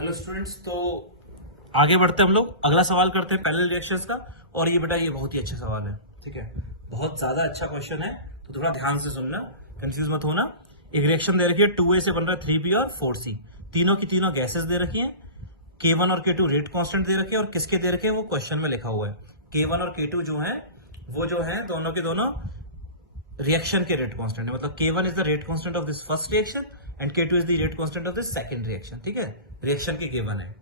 Hello students, तो आगे बढ़ते हम लोग अगला सवाल करते हैं पैरेलल रिएक्शंस का। और ये बेटा ये बहुत ही अच्छा सवाल है, ठीक है, बहुत ज्यादा अच्छा क्वेश्चन है, तो थोड़ा ध्यान से सुनना, कंफ्यूज मत होना। एक रिएक्शन दे रखी है 2A से बन रहा है 3B और 4C, तीनों की तीनों गैसेस दे रखी हैं। K1 और K2 रेट कांस्टेंट दे रखे हैं, और किसके दे रखे हैं वो क्वेश्चन में लिखा हुआ है। K1 और K2 जो है वो जो है दोनों के दोनों रिएक्शन के रेट कांस्टेंट है, मतलब K1 is the rate constant of this first reaction and K2 is the rate constant of this second reaction, ठीक है। रिएक्शन के K1 है।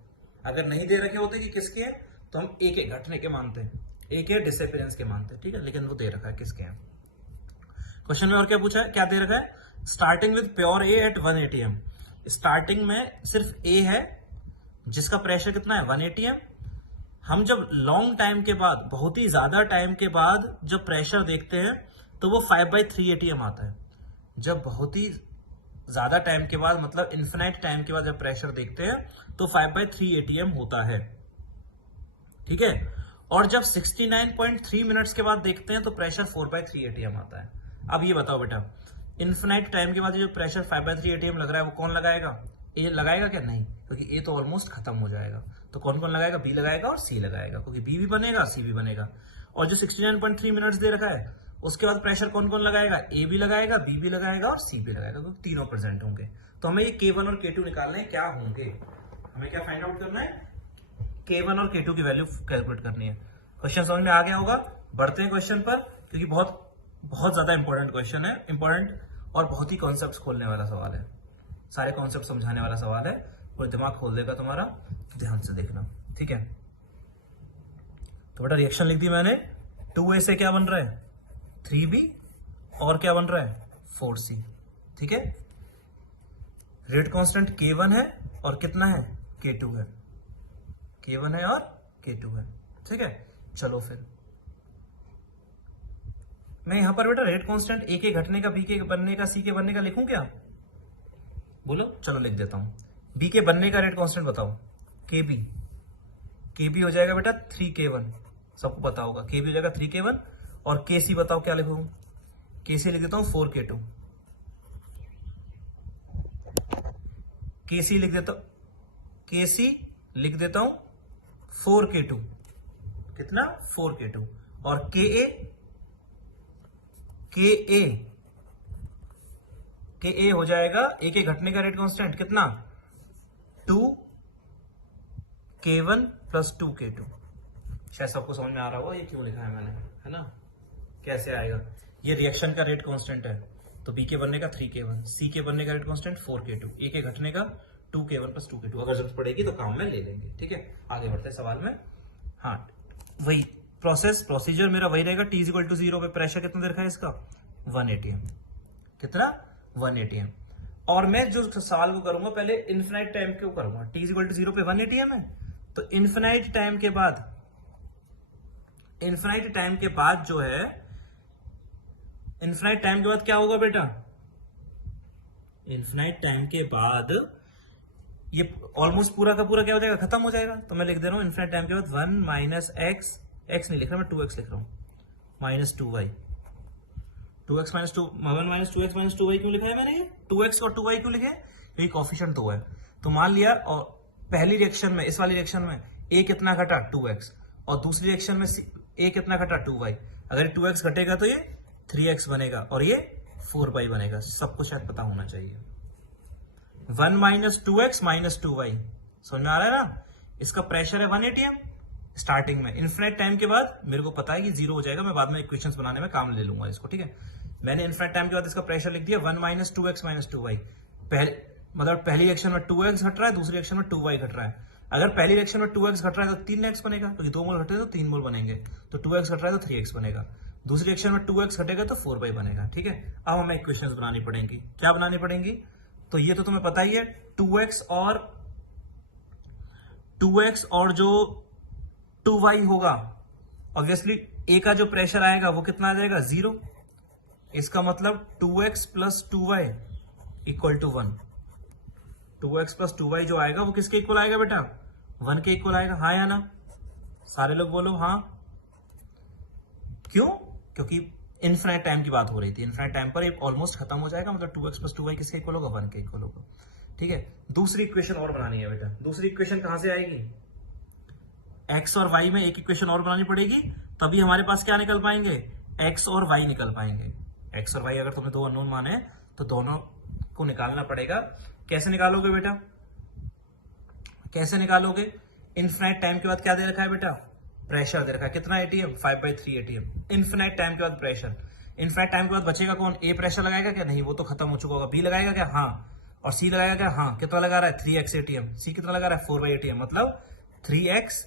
अगर नहीं दे रखे होते कि किसके हैं तो हम ए के घटने के मानते हैं, ए के डिसअपियरेंस के मानते हैं, ठीक है, लेकिन वो दे रखा है किसके हैं। क्वेश्चन में और क्या पूछा है, क्या दे रखा है, starting with pure A at 1 atm। Starting में सिर्फ ए है जिसका प्रेशर कितना है 1 atm। हम जब लॉन्ग टाइम के बाद, बहुत ही ज्यादा टाइम के बाद जब प्रेशर देखते हैं तो वो 5/3 atm आता है। जब बहुत ही ज्यादा टाइम के बाद, मतलब इन्फिनाइट टाइम के बाद जब प्रेशर देखते हैं तो 5/3 atm होता है, ठीक है। और जब 69.3 मिनट्स के बाद देखते हैं तो प्रेशर 4/3 atm आता है। अब ये बताओ बेटा, इन्फिनाइट टाइम के बाद जो प्रेशर 5/3 atm लग रहा है वो कौन लगाएगा, ए लगाएगा क्या, नहीं, क्योंकि ए तो ऑलमोस्ट खत्म हो जाएगा। तो कौन कौन लगाएगा, बी लगाएगा और सी लगाएगा, क्योंकि बी भी बनेगा सी भी बनेगा। और जो 69.3 मिनट्स दे रखा है उसके बाद प्रेशर कौन कौन लगाएगा, ए भी लगाएगा, बी भी लगाएगा और सी भी लगाएगा, क्योंकि तीनों प्रेजेंट होंगे। तो हमें ये K1 और K2 निकालने हैं, क्या होंगे, हमें क्या फाइंड आउट करना है, K1 और K2 की वैल्यू कैलकुलेट करनी है। क्वेश्चन समझ में आ गया होगा। बढ़ते हैं क्वेश्चन पर, क्योंकि बहुत बहुत ज्यादा इंपॉर्टेंट क्वेश्चन है, इंपॉर्टेंट और बहुत ही कॉन्सेप्ट खोलने वाला सवाल है, सारे कॉन्सेप्ट समझाने वाला सवाल है, पूरे दिमाग खोल देगा तुम्हारा, ध्यान से देखना, ठीक है। तो बेटा रिएक्शन लिख दी मैंने, 2A से क्या बन रहा है 3B और क्या बन रहा है 4C, ठीक है। रेट कांस्टेंट K1 है और कितना है K2 है, K1 है और K2 है, ठीक है। चलो फिर मैं यहां पर बेटा रेट कांस्टेंट A के घटने का, B के बनने का, C के बनने का लिखूं क्या, बोलो, चलो लिख देता हूं। B के बनने का रेट कांस्टेंट बताओ, KB, KB हो जाएगा बेटा 3K1, सबको पता होगा, KB हो जाएगा 3K1। और KC बताओ क्या लिखूं, KC लिख देता हूं 4K2, KC लिख देता हूं, KC लिख देता हूं 4K2, कितना 4K2। और KA, KA, KA हो जाएगा A के घटने का रेट कांस्टेंट कितना 2K1 प्लस 2K2। शायद सबको समझ में आ रहा होगा ये क्यों लिखा है मैंने, है ना, कैसे आएगा। ये रिएक्शन का रेट कांस्टेंट है, तो B के बनने का 3K1, C के बनने का रेट कांस्टेंट 4K2, A के घटने का 2K1 प्लस 2K2। अगर जरूरत पड़ेगी तो काम में ले लेंगे, ठीक है। आगे बढ़ते हैं सवाल में। हाँ, वही प्रोसीजर मेरा वही रहेगा। T = 0 पे प्रेशर कितना दे रखा है इसका 1 atm, कितना 1 atm। और मैं जो सवाल को करूंगा पहले इन्फिनाइट टाइम क्यों करूंगा, T = 0 पे 1 atm है, तो इन्फिनाइट टाइम के बाद, इन्फिनाइट टाइम के बाद जो है, इन्फिनाइट टाइम के बाद क्या होगा बेटा, इन्फिनाइट टाइम के बाद ये ऑलमोस्ट पूरा का पूरा क्या हो जाएगा, खत्म हो जाएगा। तो मैं लिख दे रहा हूं इन्फिनाइट टाइम के बाद 1 माइनस एक्स, एक्स नहीं लिख रहा मैं 2x लिख रहा हूं, minus 2y, 2x minus 2, 1 minus 2x minus 2y क्यों लिखा है मैंने, ये 2x और 2y क्यों लिखे, क्योंकि कॉफिशिएंट 2 है। तो मान लिया, और पहली रिएक्शन में, इस वाली रिएक्शन में a कितना घटा 2x, और दूसरी रिएक्शन में a कितना घटा 2y। अगर 2x घटेगा तो ये 3x बनेगा और ये 4y बनेगा, सबको शायद पता होना चाहिए। 1 माइनस 2x माइनस 2y, समझ में आ रहा है ना। इसका प्रेशर है 1 atm स्टार्टिंग में, इन्फिनाइट टाइम के बाद मेरे को पता है कि 0 हो जाएगा, मैं बाद में इक्वेशंस बनाने में काम ले लूंगा इसको, ठीक है। मैंने इन्फिनाइट टाइम के बाद इसका प्रेशर लिख दिया 1 माइनस 2x माइनस 2y। मतलब पहली रिएक्शन में 2x घट रहा है, दूसरी रिएक्शन में 2y घट रहा है। अगर पहली रिएक्शन में 2x घट रहा है तो 3x बनेगा, क्योंकि 2 मोल घटे तो 3 मोल बनेंगे, तो 2x घट रहा है तो 3x बनेगा। दूसरी रिएक्शन में 2x घटेगा तो 4y बनेगा, ठीक है। अब हमें इक्वेशंस बनानी पड़ेंगी, क्या बनानी पड़ेंगी, तो ये तो तुम्हें पता ही है, 2x और जो 2y होगा, ऑब्वियसली a का जो प्रेशर आएगा वो कितना आ जाएगा 0। इसका मतलब 2x plus 2y equal to 1। 2x plus 2y जो आएगा वो किसके इक्वल आएगा बेटा, 1 के इक्वल आएगा, हाँ या ना, सारे लोग बोलो हाँ। क्यों, क्योंकि इन्फिनाइट टाइम की बात हो रही थी, इन्फिनाइट टाइम पर ऑलमोस्ट खत्म हो जाएगा, मतलब 2x प्लस 2y किसके इक्वल होगा 1 के इक्वल होगा। ठीक है, दूसरी इक्वेशन और बनानी है बेटा। दूसरी इक्वेशन कहां से आएगी? एक्स और वाई में एक इक्वेशन और बनानी पड़ेगी, तभी हमारे पास क्या निकल पाएंगे? एक्स और वाई निकल पाएंगे। एक्स और वाई अगर तुमने दो अननोन माने तो दोनों को निकालना पड़ेगा। कैसे निकालोगे बेटा? कैसे निकालोगे? इनफिनाइट टाइम के बाद क्या दे रखा है बेटा? प्रेशर दे रखा है। कितना एटीएम? 5/3 एटीएम। इनफिनाइट टाइम के बाद प्रेशर। इनफिनाइट टाइम के बाद बचेगा कौन? ए प्रेशर लगाएगा क्या? नहीं, वो तो खत्म हो चुका होगा। बी लगाएगा क्या? हाँ। और सी लगाएगा क्या? हाँ। कितना लगा रहा है? 3x ATM. सी कितना लगा रहा है? 4y atm. मतलब 3x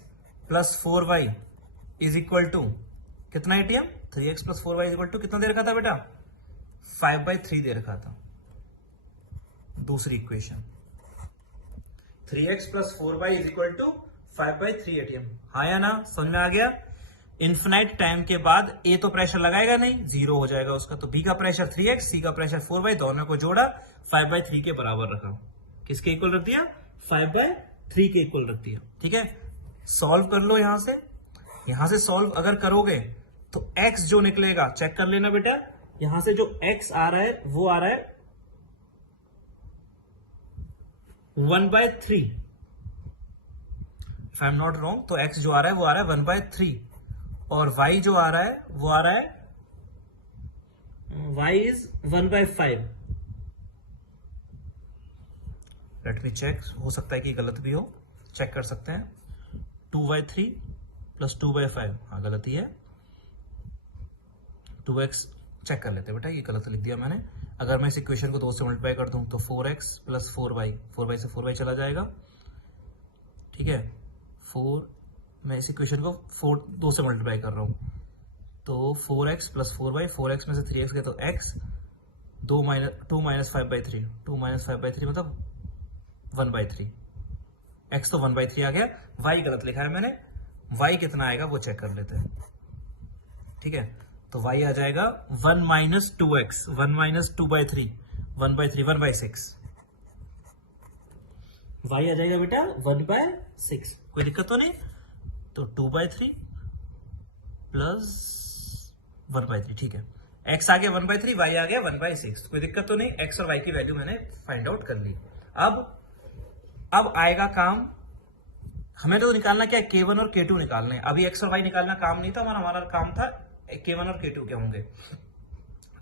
plus 4y is equal to कितना atm? 3x plus 4y is equal to कितना दे रखा था बेटा? 5/3 दे रखा था। दूसरी equation 3x plus 4y is equal to 5/3 atm. हाँ या ना? समझ में आ गया? इन्फिनाइट टाइम के बाद ए तो प्रेशर लगाएगा नहीं, जीरो हो जाएगा उसका। तो बी का प्रेशर 3x, सी का प्रेशर 4y, दोनों को जोड़ा 5/3 के बराबर रखा। किसके इक्वल रख दिया? 5/3 के इक्वल रख दिया। ठीक है, सॉल्व कर लो। यहां से सॉल्व अगर करोगे तो x जो निकलेगा, चेक कर लेना बेटा, यहां से जो x आ रहा है वो आ रहा है 1/3। If I am not wrong, तो x जो आ रहा है वो आ रहा है 1/3, और y जो आ रहा है वो आ रहा है y is 1/5। Let me check, हो सकता है कि गलत भी हो, चेक कर सकते हैं। 2/3 प्लस 2/5, हाँ गलत ही है। 2x चेक कर लेते हैं बेटा, ये गलत लिख दिया मैंने। अगर मैं इस इक्वेशन को 2 से मल्टीप्लाई कर दूं तो 4x प्लस 4y, 4y से 4y चला जाएगा। ठीक है, 4, मैं इस इक्वेशन को 2 से मल्टीप्लाई कर रहा हूं, तो 4x प्लस 4y, 4x में से 3x गया तो x, 2 माइनस 5/3, 2 माइनस 5/3 मतलब 1/3। x तो 1/3 आ गया, y गलत लिखा है मैंने। y कितना आएगा वो चेक कर लेते हैं। ठीक है, तो y आ जाएगा 1 माइनस 2x, 1 माइनस 2/3, 1/3, 1/6। y आ जाएगा बेटा 1/6। कोई दिक्कत तो नहीं? तो 2/3 प्लस 1/3। ठीक है, x आ गया 1/3, y आ गया 1/6। कोई दिक्कत तो नहीं? x और y की वैल्यू मैंने फाइंड आउट कर ली। अब आएगा काम, हमें तो निकालना क्या है? K1 और K2 निकालने। अभी x और y निकालना काम नहीं था हमारा काम था K1 और K2 क्या होंगे।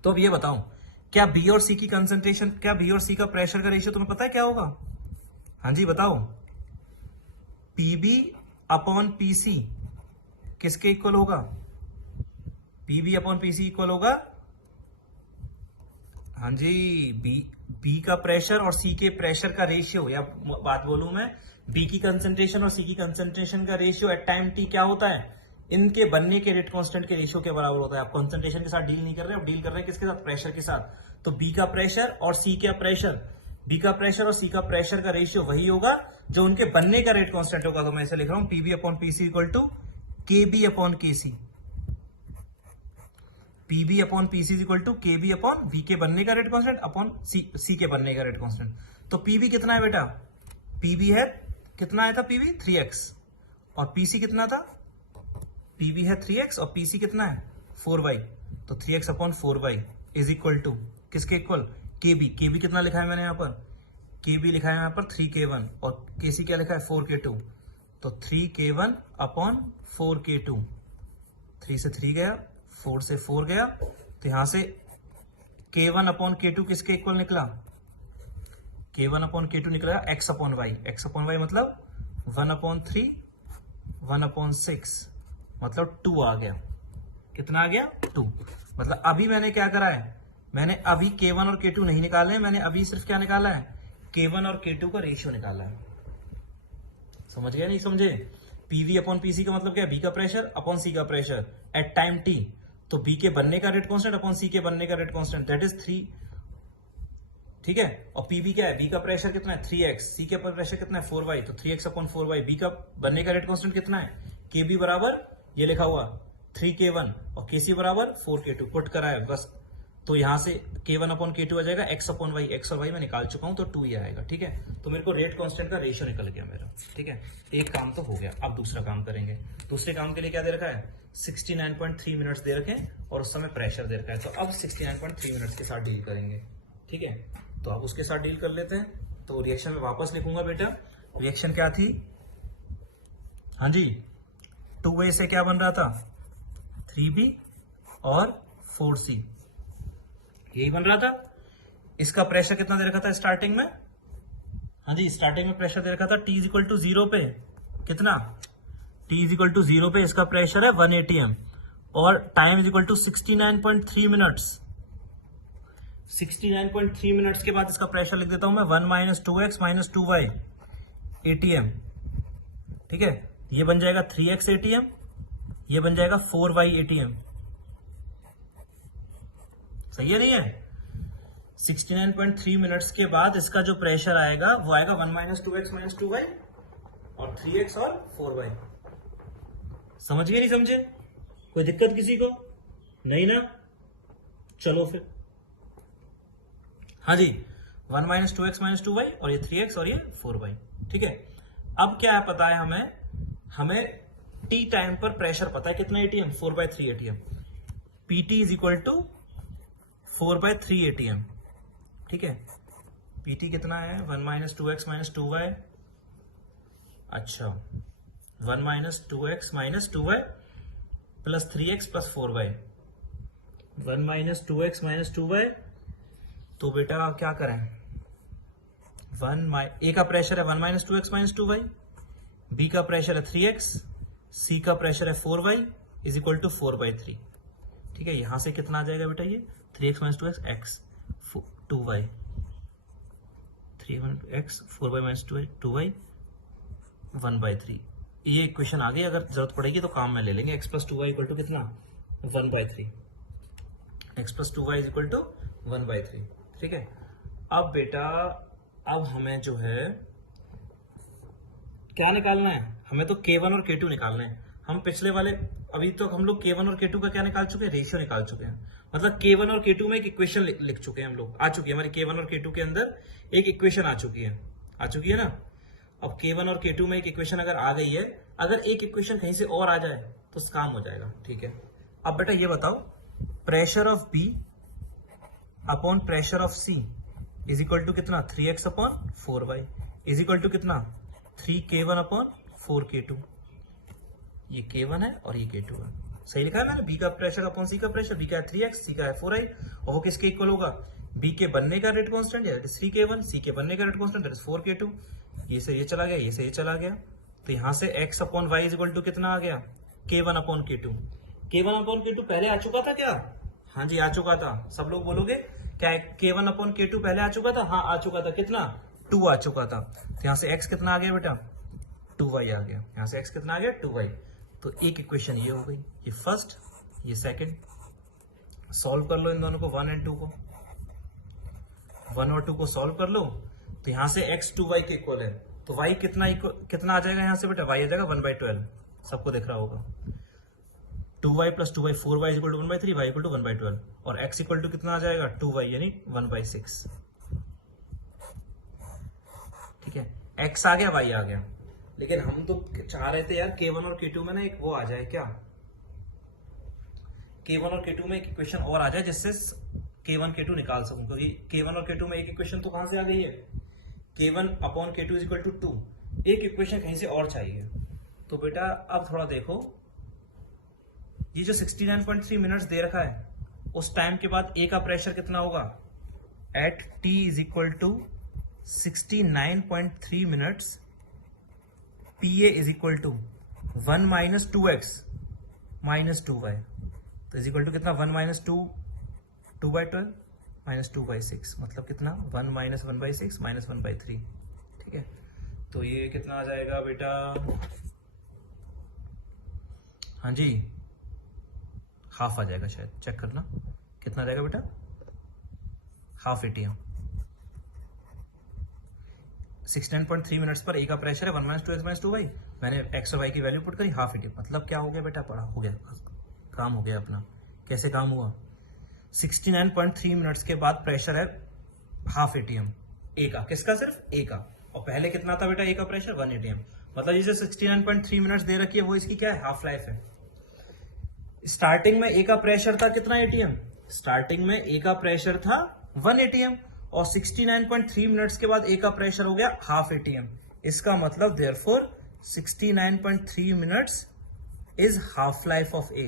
तो अब ये बताओ, क्या B और C की कंसंट्रेशन, क्या B और C का प्रेशर का रेशियो तुम्हें पता है क्या होगा? हाँ जी बताओ। PB अपॉन PC किसके इक्वल होगा? PB अपॉन PC इक्वल होगा, हाँ जी, B का प्रेशर और C के प्रेशर का रेशियो, या बात बोलूं मैं, B की कंसंट्रेशन और C की कंसंट्रेशन का रेशियो एट टाइम t क्या होता है? इनके बनने के रेट कांस्टेंट के रेशियो के बराबर होता है। आप कंसंट्रेशन के साथ डील नहीं कर रहे, आप डील कर रहे हैं किसके साथ? प्रेशर के साथ। तो B का प्रेशर और C का प्रेशर, B का प्रेशर और C का प्रेशर का रेशियो वही होगा जो उनके बनने का रेट कांस्टेंट होगा। तो मैं इसे लिख रहा हूं PB upon PC equal to KB upon KC। PB upon PC equal to KB upon V के बनने का रेट कांस्टेंट अपॉन C के बनने का रेट कांस्टेंट। तो PB कितना है बेटा? PB है, कितना आया था PB? 3x। और PC कितना था? PB है 3x और PC कितना है? 4y। तो 3x upon 4y is equal to किसके इक्वल? KB। KB कितना लिखा है मैंने यहाँ पर? KB लिखा है यहाँ पर 3k1, और KC क्या लिखा है? 4k2। तो 3k1 अपॉन 4k2, 3 से 3 गया, 4 से 4 गया, तो यहां से k1 अपॉन k2 किसके इक्वल निकला? k1 अपॉन k2 निकला x upon y। x upon y मतलब 1/3, 1/6, मतलब 2 आ गया। कितना आ गया? 2। मतलब अभी मैंने क्या करा है? मैंने अभी k1 और k2 नहीं निकाले, मैंने अभी सिर्फ क्या निकाला है? k1 और k2 का रेशियो निकाला है। समझ गया नहीं समझे? PV अपॉन PC का मतलब क्या है? B का प्रेशर अपॉन C का प्रेशर एट टाइम t। तो B के बनने का रेट कांस्टेंट अपॉन C के बनने का रेट कांस्टेंट, दैट इज 3। ठीक है, और PB क्या है? B का प्रेशर कितना है? 3x। C के प्रेशर कितना है? 4y। तो 3x अपॉन 4y। B का बनने का रेट कांस्टेंट कितना है? KB बराबर ये लिखा हुआ 3k1 और KC बराबर 4k2। पुट करा है बस, तो यहां से k1 अपॉन k2 आ जाएगा, x अपॉन y। x और y मैं निकाल चुका हूं, तो 2 ही आएगा। ठीक है, तो मेरे को रेट कांस्टेंट का रेशियो निकल गया मेरा। ठीक है, एक काम तो हो गया। अब दूसरा काम करेंगे। दूसरे काम के लिए क्या दे रखा है? 69.3 मिनट्स दे रखे हैं और उस समय प्रेशर दे रखा है। तो अब 69.3 मिनट्स के साथ डील करेंगे। ठीक है, तो अब उसके साथ डील कर लेते हैं। तो रिएक्शन में वापस लिखूंगा बेटा। रिएक्शन क्या थी? हाँ जी, 2A से क्या बन रहा था? 3B और 4C, यही बन रहा था। इसका प्रेशर कितना दे रखा था स्टार्टिंग में? हाँ जी, स्टार्टिंग में प्रेशर दे रखा था T इक्वल टू 0 पे। कितना? T इक्वल टू 0 पे इसका प्रेशर है 1 atm और time is equal to 69.3 minutes. 69.3 minutes के बाद इसका प्रेशर लिख देता हूं मैं 1 minus 2x minus 2y atm। ठीक है, ये बन जाएगा 3x atm, ये बन जाएगा 4y atm। सही है नहीं है? 69.3 मिनट्स के बाद इसका जो प्रेशर आएगा वो आएगा 1 माइनस 2x माइनस 2y और 3x और 4y। समझ गए नहीं समझे? कोई दिक्कत किसी को? नहीं ना? चलो फिर। हाँ जी, 1 माइनस 2x माइनस 2y और ये 3x और ये 4y। ठीक है, अब क्या है पता है हमें t टाइम पर प्रेशर पता है कितना atm? 4/3 atm। pt is equal to 4/3 atm। ठीक है, pt कितना है? 1 माइनस 2x माइनस 2y। अच्छा, 1 minus 2x minus 2y plus 3x plus 4y। 1 minus 2x minus 2y, तो बेटा क्या करें? ए का प्रेशर है 1 minus 2x minus 2y, B का प्रेशर है 3x, सी का प्रेशर है 4y इज इक्वल टू 4/3। ठीक है, यहां से कितना आ जाएगा बेटा? ये 3x minus 2x x 2y, 3x 4y minus 2y 1/3। ये इक्वेशन आ गई, अगर जरूरत पड़ेगी तो काम में ले लेंगे। x plus 2y equal to कितना? 1/3। x plus 2y is equal to 1/3। ठीक है, अब बेटा अब हमें जो है क्या निकालना है? हमें तो K1 और K2 निकालना है। हम पिछले वाले अभी तो हम लोग K1 और K2 का क्या निकाल चुके हैं? रेशियो निकाल चुके हैं। मतलब K1 और K2 में एक इक्वेशन लिख चुके हैं हम लोग। आ चुकी है हमारी K1 और K2 के अंदर एक इक्वेशन आ चुकी है ना। अब K1 और K2 में एक इक्वेशन अगर आ गई है, अगर एक इक्वेशन कहीं से और आ जाए तो काम हो जाएगा। ठीक है, अब बेटा ये बताओ, pressure of B upon pressure of C is equal to कितना? 3x upon 4y is equal to कितना? 3K1 upon 4K2। ये K1 है और ये K2 है। सही लिखा है मैंने? B का प्रेशर अपॉन C का प्रेशर, B का है 3x, C का है 4y, और वो किसके इक्वल होगा? B के बनने का रेट कांस्टेंट है 3K1, C के बनने का रेट कांस्टेंट है 4K2। ये से ये चला गया, ये से ये चला गया, तो यहां से x upon y is equal to कितना आ गया? K1 upon K2। K1 upon K2 पहले आ चुका था क्या? हाँ जी, आ चुका था। सब लोग बोलोगे क्या K1 अपॉन K2 पहले आ चुका था? हाँ, आ चुका था। कितना? 2 आ चुका था। तो यहां से x कितना आ गया बेटा? 2y आ गया। यहां से x कितना आ गया? 2y। तो एक इक्वेशन ये हो गई, ये फर्स्ट, ये सेकंड। सॉल्व कर लो इन दोनों को, 1 और 2 को। 1 और 2 को सॉल्व कर लो, तो यहां से x 2y के इक्वल है, तो y कितना आ जाएगा यहां से बेटा? y आ जाएगा 1/12। सबको दिख रहा होगा। 2y plus 2y 4y equal to 1/3, y equal to 1/12, और x इक्वल टू कितना आ जाएगा? 2y यानी 1/6। ठीक है, x आ गया, y आ गया, लेकिन हम तो चाह रहे थे यार K1 और K2 में ना एक वो आ जाए। क्या? K1 और K2 में एक इक्वेशन और आ जाए जिससे K1 K2 निकाल सकूं, क्योंकि K1 और K2 में एक इक्वेशन तो कहां से आ गई है? K1 upon K2 is equal to 2। एक इक्वेशन कहीं से और चाहिए। तो बेटा अब थोड़ा देखो, ये जो 69.3 मिनट्स दे रखा है, उस टाइम के बाद A का प्रेशर कितना होगा? At T is equal to 69.3 minutes, PA is equal to 1 minus 2x minus 2y, तो इज इक्वल टू कितना? 1 माइनस 2/12 माइनस 2/6, मतलब कितना? 1 माइनस 1/6 माइनस 1/3। ठीक है, तो ये कितना आ जाएगा बेटा? हाँ जी, हाफ आ जाएगा शायद, चेक करना कितना आ जाएगा बेटा? Half atm। 69.3 मिनट्स पर A का प्रेशर है 1 माइनस 2x माइनस 2y, मैंने x और y की वैल्यू पुट करी, हाफ atm। मतलब क्या हो गया बेटा? पढ़ा हो गया, काम हो गया अपना। कैसे काम हुआ? 69.3 मिनट्स के बाद प्रेशर है हाफ atm A का। किसका? सिर्फ A का। और पहले कितना था बेटा A का प्रेशर? 1 atm। मतलब जिसे 69.3 मिनट्स दे रखी है वो इसकी क्या है? हाफ लाइफ है। स्टार्टिंग में A का प्रेशर था कितना atm? स्टार्टिंग में A का प्रेशर था 1 atm, और 69.3 मिनट्स के बाद ए का प्रेशर हो गया हाफ एटीएम। इसका मतलब therefore 69.3 minutes is half life of A.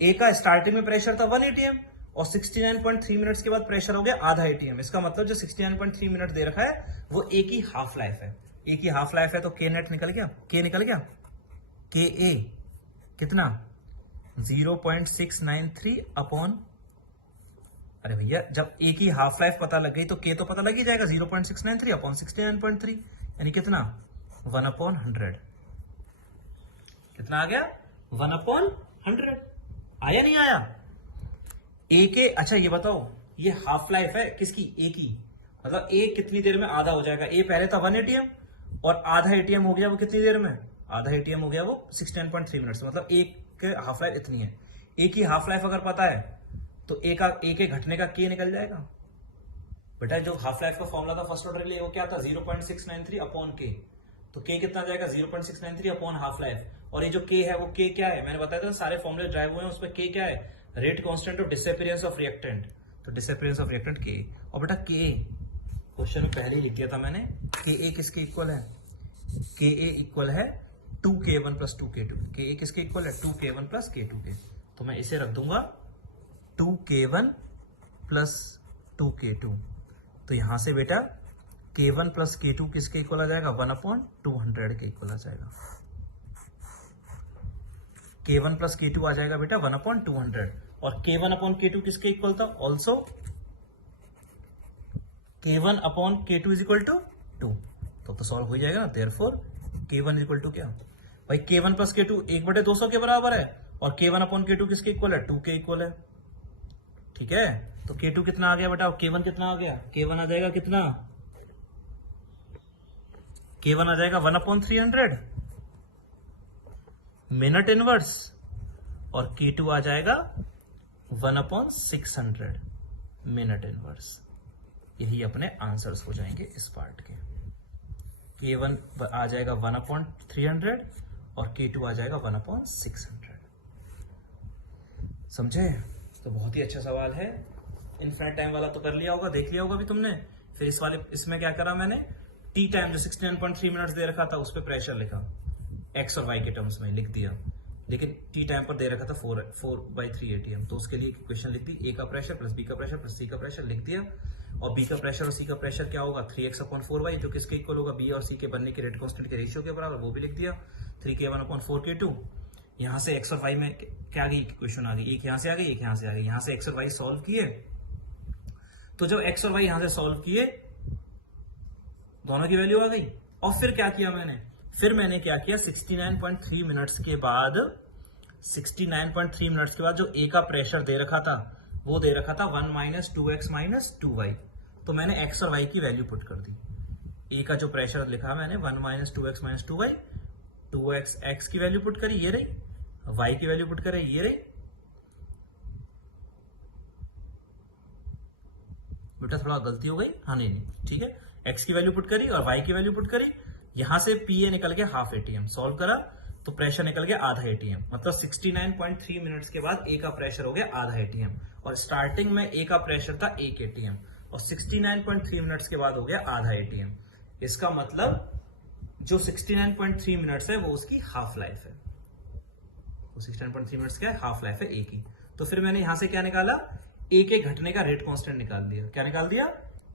A का स्टार्टिंग में प्रेशर था 1 एटीएम और 69.3 मिनट्स के बाद प्रेशर हो गया आधा एटीएम। इसका मतलब जो 69.3 मिनट दे रखा है वो ए की हाफ लाइफ है। ए की हाफ लाइफ है तो के नेट निकल गया, के निकल गया, के ए कितना 0.693 अपॉन, अरे भैया जब ए की हाफ लाइफ पता लग गई तो के तो पता लग ही जाएगा, 0.693 अपॉन 69.3 यानी कितना 1/100। कितना आ गया 1/100। आया नहीं आया ए के? अच्छा ये बताओ ये हाफ लाइफ है किसकी, ए की, मतलब ए कितनी देर में आधा हो जाएगा। ए पहले था 1 एटीएम और आधा एटीएम हो गया वो कितनी देर में, आधा एटीएम हो गया वो 69.3 मिनट्स, मतलब एक हाफ लाइफ इतनी है। ए की हाफ लाइफ अगर पता है तो ए के घटने का के निकल जाएगा। बेटा जो हाफ लाइफ का फॉर्मूला था फर्स्ट ऑर्डर के लिए वो क्या था 0.693 अपॉन के, तो के कितना जाएगा 0.693 अपॉन हाफ लाइफ। और ये जो के है वो के क्या है, मैंने बताया था सारे फॉर्मूले ड्राइव हुए हैं उसमें, के क्या है rate constant of disappearance of reactant, तो डिसअपीयरेंस ऑफ रिएक्टेंट के। और बेटा के क्वेश्चन में पहले ही लिख दिया था मैंने, के ए किसके इक्वल है, के ए इक्वल है 2k1 प्लस 2k2। के ए किसके इक्वल है 2k1 प्लस k2k, तो मैं इसे रख दूंगा 2k1 प्लस 2k2। तो यहां से बेटा k1 प्लस k2 किसके इक्वल आ जाएगा 1/200 के इक्वल आ जाएगा। k1 प्लस k2 आ जाएगा बेटा 1/200 और k1 अपॉन k2 किसके इक्वल था also k1 upon k2 is equal to 2, तो सॉल्व हो जाएगा ना। Therefore k1 is equal to क्या भाई, k1 प्लस k2 1/200 के बराबर है और k1 अपॉन k2 किसके इक्वल है 2 के इक्वल है। ठीक है, तो k2 कितना आ गया बेटा, k1 कितना आ गया, k1 आ जाएगा कितना, k1 आ जाएगा 1/300 मिनट इनवर्स और k2 आ जाएगा 1/600 मिनट इनवर्स। यही अपने आंसर्स हो जाएंगे इस पार्ट के। k1 आ जाएगा 1/300 और k2 आ जाएगा 1/600। समझे? तो बहुत ही अच्छा सवाल है। इनफिनिट टाइम वाला तो कर लिया होगा, देख लिया होगा भी तुमने। फिर इस वाले इसमें क्या करा मैंने, टी टाइम जो 69.3 मिनट्स दे रखा था उस पर प्रेशर लिखा, एक्स और वाई के टर्म्स में लिख दिया, लेकिन टी टाइम पर दे रखा था 4/3 एटीएम, तो उसके लिए इक्वेशन लिख दी, ए का प्रेशर प्लस बी का प्रेशर प्लस सी का प्रेशर लिख दिया। और बी का प्रेशर और सी का प्रेशर क्या होगा 3x/4y, जो किसके इक्वल होगा बी और सी के बनने के रेट कांस्टेंट के रेशियो के बराबर, वो भी लिख दिया। 3k1/4k2। यहाँ से एक्स और वाई में क्या आ गई इक्वेशन आ गई, एक यहाँ से आ गई एक यहाँ से आ गई। यहाँ से एक्स और वाई सॉल्व किए, तो जब एक्स और वाई यहाँ से सॉल्व किए दोनों की वैल्यू आ गई। और फिर क्या किया मैंने, फिर मैंने क्या किया 69.3 मिनट्स के बाद, 69.3 मिनट्स के बाद जो ए का प्रेशर दे रखा था वो दे रखा था 1 - 2x - 2y, तो मैंने x और y की वैल्यू पुट कर दी। ए का जो प्रेशर लिखा मैंने 1 - 2x - 2y, 2x x की वैल्यू पुट करी ये रही, y की वैल्यू पुट करे ये रही। बेटा थोड़ा गलती हो गई, हाँ नहीं ठीक है, x की वैल्यू पुट करी और y की वैल्यू पुट करी। यहां से PA निकल गया हाफ एटीएम, सॉल्व करा तो प्रेशर निकल गया आधा एटीएम, मतलब 69.3 मिनट्स के बाद ए का प्रेशर हो गया आधा एटीएम और स्टार्टिंग में ए का प्रेशर था 1 एटीएम और 69.3 मिनट्स के बाद हो गया आधा एटीएम। इसका मतलब जो 69.3 मिनट्स है वो उसकी हाफ लाइफ है, वो 69.3 मिनट्स क्या है हाफ लाइफ है ए की। तो फिर मैंने यहां से क्या निकाला, ए के घटने का रेट कांस्टेंट निकाल दिया। क्या निकाल दिया,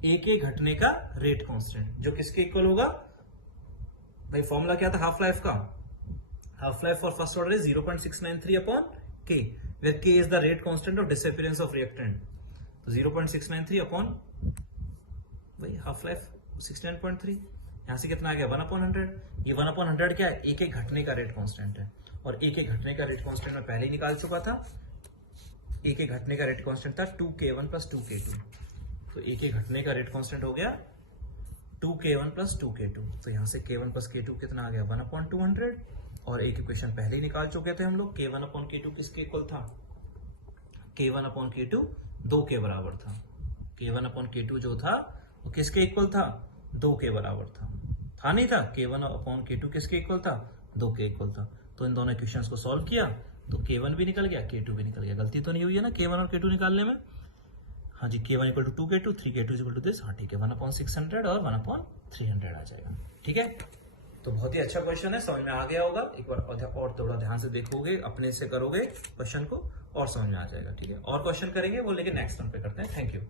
ए के घटने का रेट कांस्टेंट, जो किसके इक्वल होगा भाई, फॉर्मूला क्या था हाफ लाइफ का, half life for first order is 0.693 upon के, वेयर के is the rate constant of disappearance of reactant. तो 0.693 अपॉन भाई हाफ लाइफ 69.3, यहां से कितना आ गया 1/100। ये 1/100 क्या है, ए के घटने का रेट कांस्टेंट है और ए के घटने का रेट कांस्टेंट मैं पहले ही निकाल चुका था। ए के घटने का रेट कांस्टेंट था 2k1 प्लस 2k2, तो ए के घटने का रेट कांस्टेंट हो गया 2k1 प्लस 2k2। तो यहां से k1 प्लस k2 कितना आ गया 1/200 और एक इक्वेशन पहले ही निकाल चुके थे हम लोग, k1/k2 किसके इक्वल था, k1/k2 2 के बराबर था। k1/k2 जो था वो किसके इक्वल था 2 के बराबर था नहीं था, k1/k2 किसके इक्वल था 2 के इक्वल था। तो इन दोनों इक्वेशंस को सॉल्व किया तो K1 भी निकल गया, K2 भी निकल गया। गलती तो नहीं हुई है ना K1 और K2 निकालने में? हाँ जी, K1 equal to 2K2, 3K2 equal to this. हाँ ठीक है, 1/600 और 1/300 आ जाएगा। ठीक है, तो बहुत ही अच्छा क्वेश्चन है, समझ में आ गया होगा। एक बार और थोड़ा ध्यान से देखोगे, अपने से करोगे क्वेश्चन को, और समझ में आ जाएगा। ठीक है, और क्वेश्चन करेंगे वो, लेकिन नेक्स्ट वन पे करते हैं। Thank you.